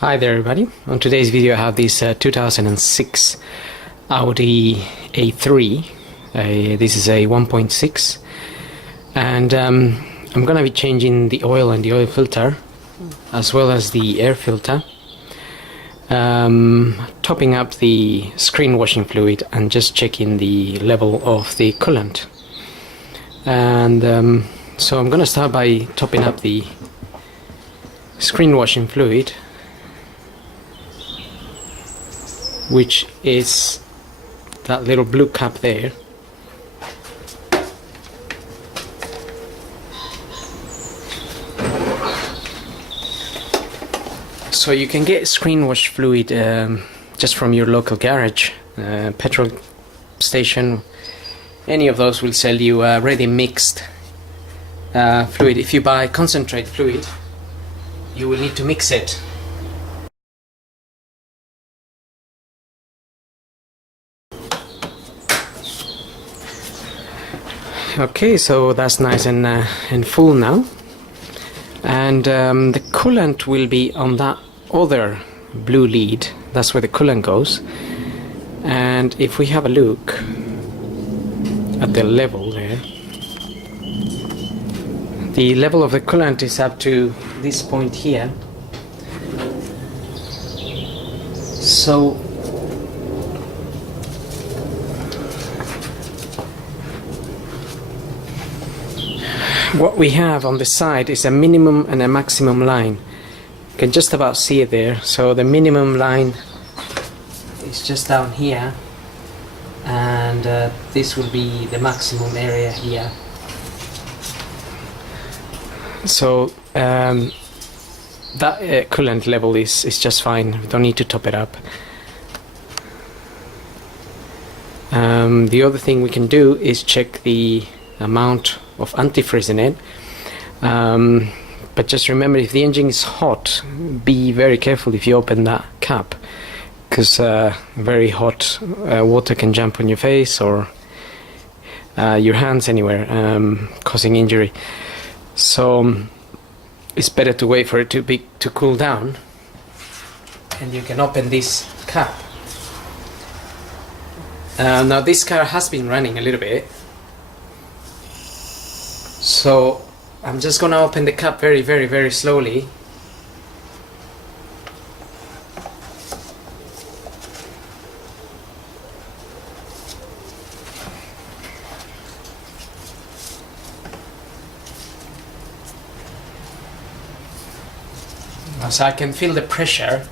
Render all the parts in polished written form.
Hi there everybody. On today's video I have this 2006 Audi A3. This is a 1.6 and I'm gonna be changing the oil and the oil filter as well as the air filter, topping up the screen washing fluid and just checking the level of the coolant. And so I'm gonna start by topping up the screen washing fluid, which is that little blue cap there. So you can get screen wash fluid just from your local garage, petrol station. Any of those will sell you ready mixed fluid. If you buy concentrate fluid, you will need to mix it. Okay, so that's nice and full now, and the coolant will be on that other blue lead. That's where the coolant goes. And if we have a look at the level there, the level of the coolant is up to this point here. So what we have on the side is a minimum and a maximum line. You can just about see it there. So the minimum line is just down here, and this will be the maximum area here. So that coolant level is just fine. We don't need to top it up. The other thing we can do is check the amount of antifreeze in it, but just remember, if the engine is hot, be very careful if you open that cap, because very hot water can jump on your face or your hands, anywhere, causing injury. So it's better to wait for it to cool down, and you can open this cap. Now this car has been running a little bit, so I'm just gonna open the cap very, very, very slowly. So I can feel the pressure.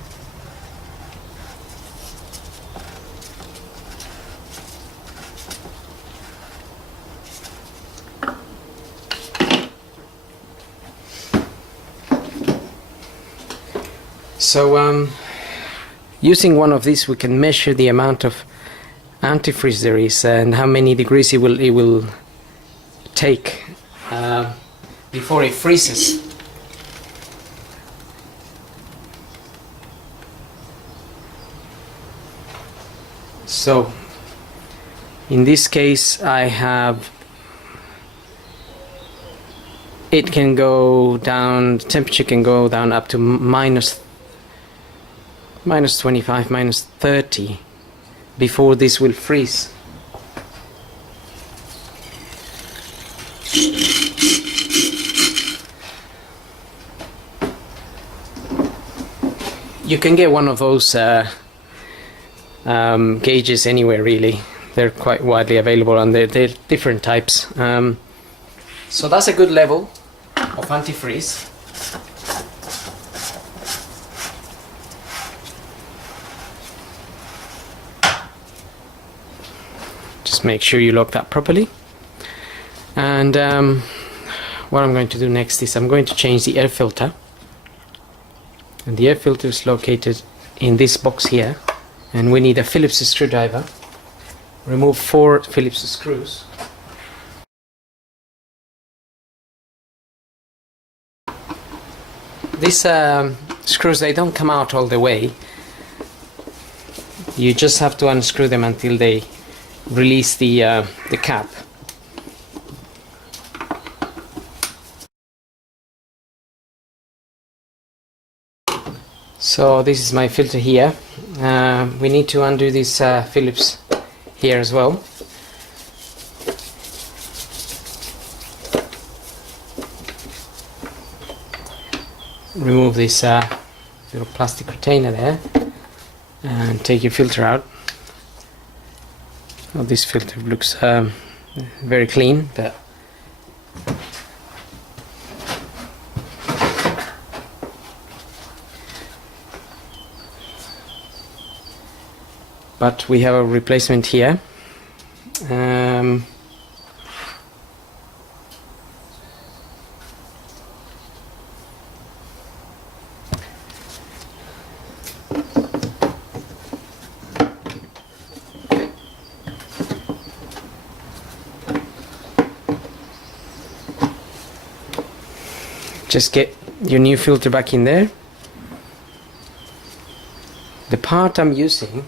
So using one of these, we can measure the amount of antifreeze there is and how many degrees it will take before it freezes. So in this case I have, it can go down, the temperature can go down up to minus 25, minus 30 before this will freeze. You can get one of those gauges anywhere, really. They're quite widely available, and they're different types. So that's a good level of antifreeze. Just make sure you lock that properly. And what I'm going to do next is I'm going to change the air filter. And the air filter is located in this box here. And we need a Phillips screwdriver. Remove 4 Phillips screws. These screws, they don't come out all the way. You just have to unscrew them until they release the cap. So this is my filter here. We need to undo these Phillips here as well. Remove this little plastic retainer there and take your filter out. Well, this filter looks very clean, but we have a replacement here. Just get your new filter back in there. The part I'm using,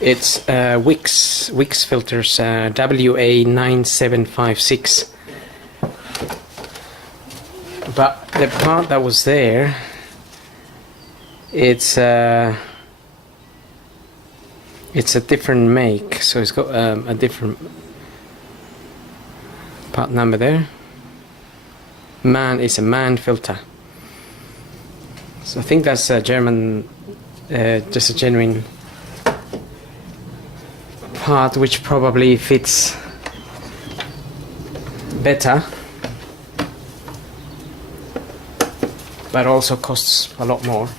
it's Wix filters, WA9756. But the part that was there, it's a different make, so it's got a different part number there. Man is a man filter. So I think that's a German, just a genuine part, which probably fits better, but also costs a lot more.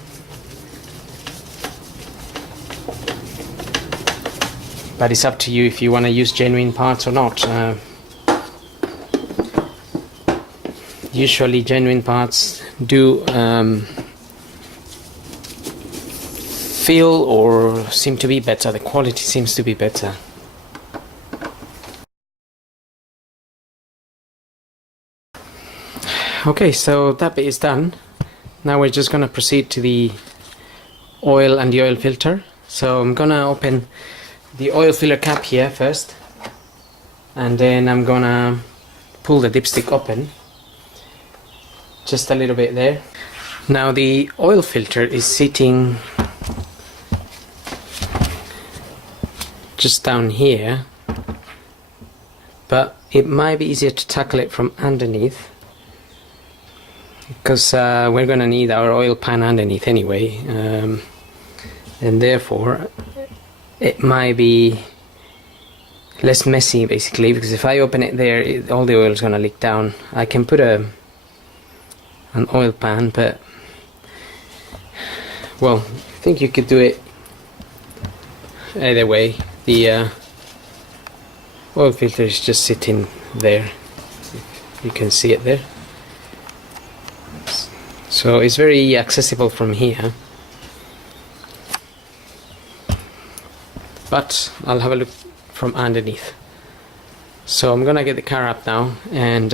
But it's up to you if you want to use genuine parts or not. Usually genuine parts do feel or seem to be better. The quality seems to be better. Okay, so that bit is done. Now we're just gonna proceed to the oil and the oil filter. So I'm gonna open the oil filler cap here first, and then I'm gonna pull the dipstick open just a little bit there. Now the oil filter is sitting just down here, but it might be easier to tackle it from underneath, because we're gonna need our oil pan underneath anyway, and therefore it might be less messy basically, because if I open it there, all the oil is gonna leak down. I can put an oil pan, but well, I think you could do it either way. The oil filter is just sitting there, you can see it there, so it's very accessible from here. But I'll have a look from underneath. So I'm gonna get the car up now and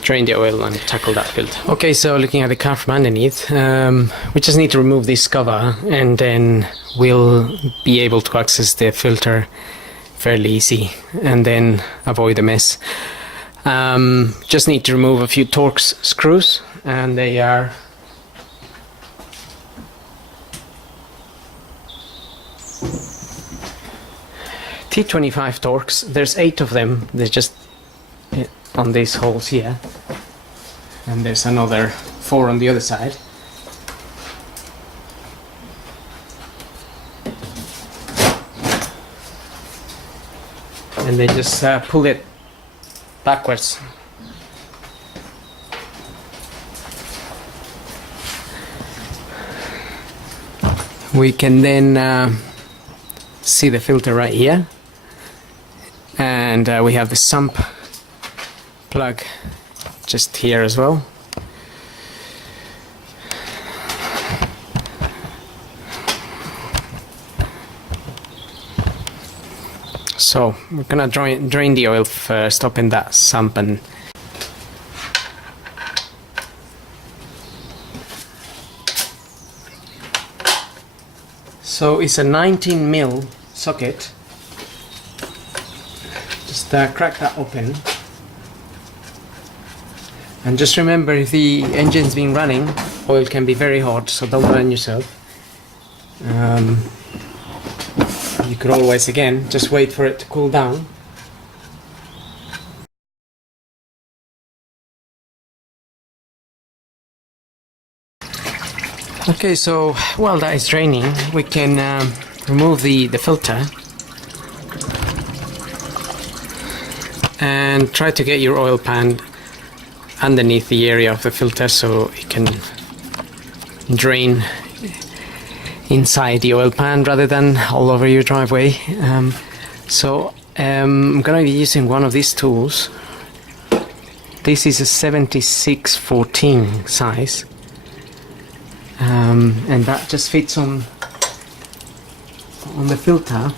drain the oil and tackle that filter. Okay, so looking at the car from underneath, we just need to remove this cover, and then we'll be able to access the filter fairly easy and then avoid the mess. Just need to remove a few Torx screws, and they are T25 Torx. There's 8 of them. They're just on these holes here, and there's another 4 on the other side. And they just pull it backwards. We can then see the filter right here, and we have the sump plug just here as well. So we're gonna drain the oil first, open that sump, and so it's a 19mm socket. Just crack that open. And just remember, if the engine's been running, oil can be very hot, so don't burn yourself. You could always, again, just wait for it to cool down. Okay, so while that is draining, we can remove the filter and try to get your oil pan underneath the area of the filter so it can drain inside the oil pan rather than all over your driveway. So I'm going to be using one of these tools. This is a 7614 size, and that just fits on the filter,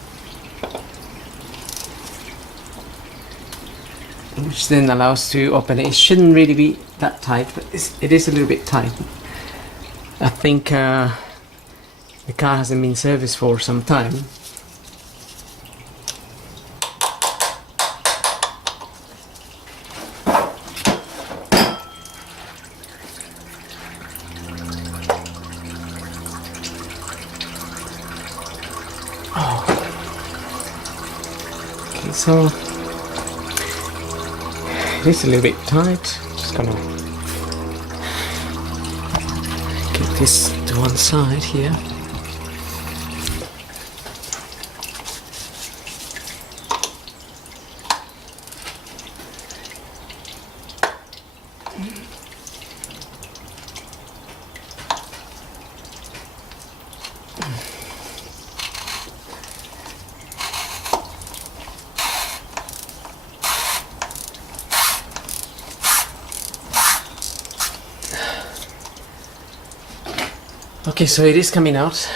which then allows to open it. It shouldn't really be that tight, but it is a little bit tight. I think the car hasn't been serviced for some time. Okay, so it is a little bit tight. Just gonna get this to one side here. Okay, so it is coming out.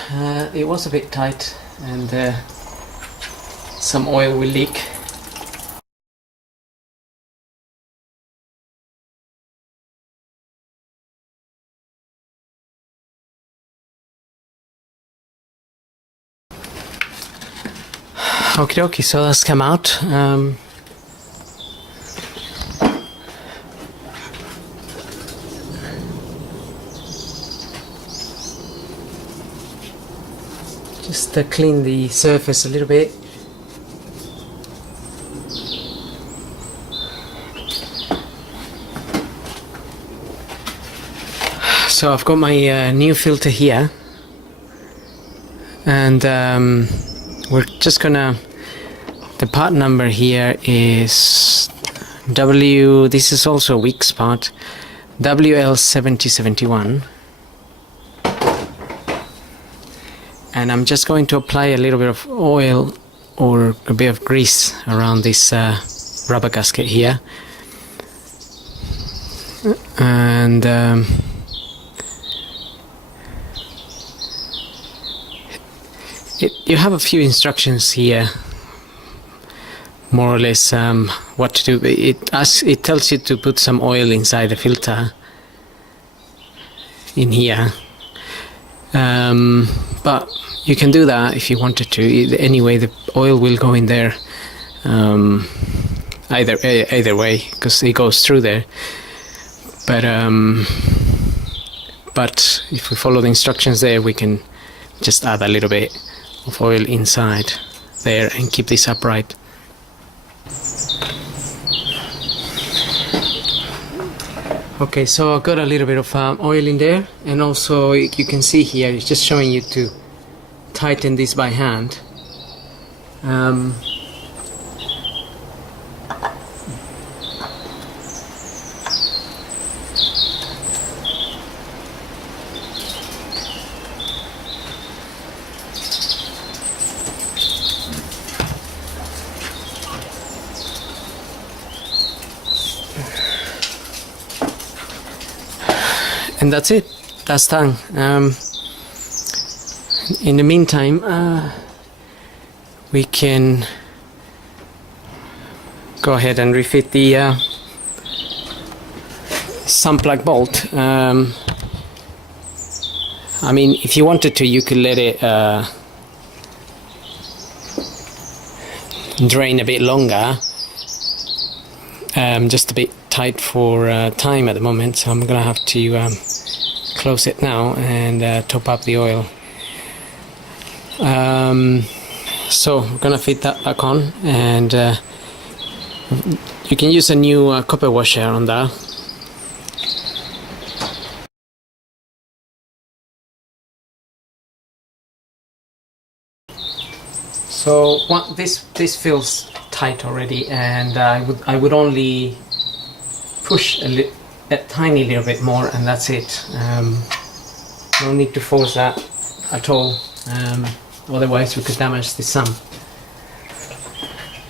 It was a bit tight and some oil will leak. Okay, so that's come out. Just to clean the surface a little bit. So I've got my new filter here, and we're just gonna, the part number here is this is also a Weeks part, WL7071. And I'm just going to apply a little bit of oil or a bit of grease around this rubber gasket here. And you have a few instructions here, more or less, what to do. It tells you to put some oil inside the filter in here. But you can do that if you wanted to. Anyway, the oil will go in there either way, because it goes through there. But if we follow the instructions there, we can just add a little bit of oil inside there and keep this upright. Okay, so I've got a little bit of oil in there, and also you can see here it's just showing you to tighten this by hand. And that's it, that's done. In the meantime, we can go ahead and refit the sun plug bolt. I mean, if you wanted to, you could let it drain a bit longer, just a bit tight for time at the moment, so I'm gonna have to close it now and top up the oil. So we're gonna fit that back on, and you can use a new copper washer on that. So this feels tight already, and I would only push a tiny little bit more, and that's it. No need to force that at all, otherwise we could damage the sump.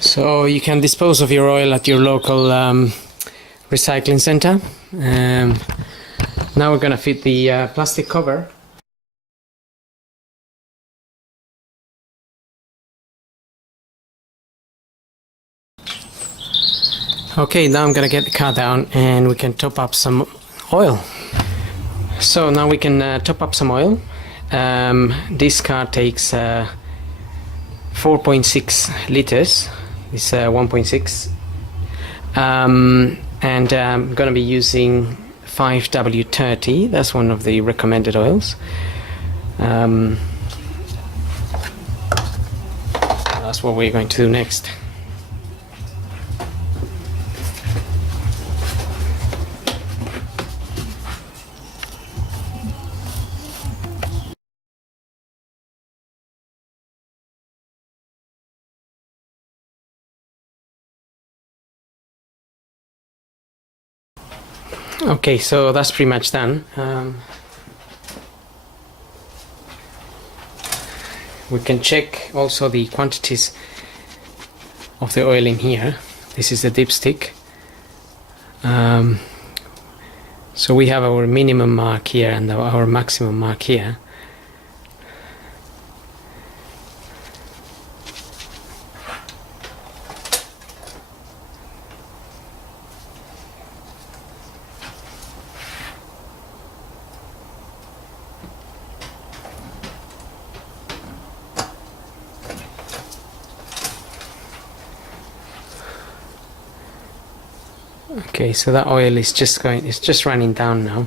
So you can dispose of your oil at your local recycling center. Now we're gonna fit the plastic cover. Okay, now I'm gonna get the car down and we can top up some oil. So now we can top up some oil. This car takes 4.6 liters. It's 1.6. And I'm gonna be using 5W30. That's one of the recommended oils. That's what we're going to do next. Okay, so that's pretty much done. We can check also the quantities of the oil in here. This is the dipstick. So we have our minimum mark here and our maximum mark here. Okay, so that oil is just running down now.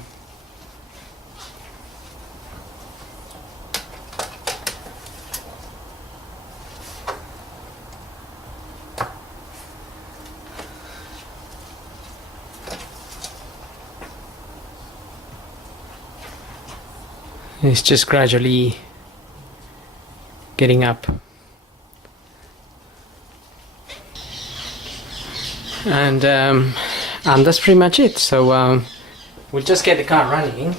It's just gradually getting up. And that's pretty much it. So we'll just get the car running.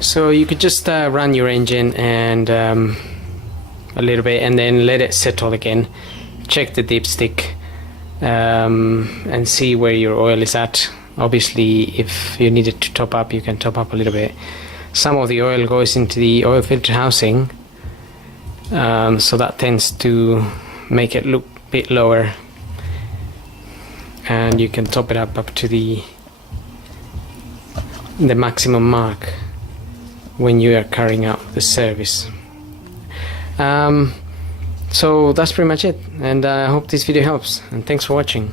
So you could just run your engine and a little bit, and then let it settle again. Check the dipstick and see where your oil is at. Obviously, if you needed to top up, you can top up a little bit. Some of the oil goes into the oil filter housing, so that tends to make it look a bit lower, and you can top it up to the maximum mark when you are carrying out the service. So that's pretty much it, and I hope this video helps, and thanks for watching.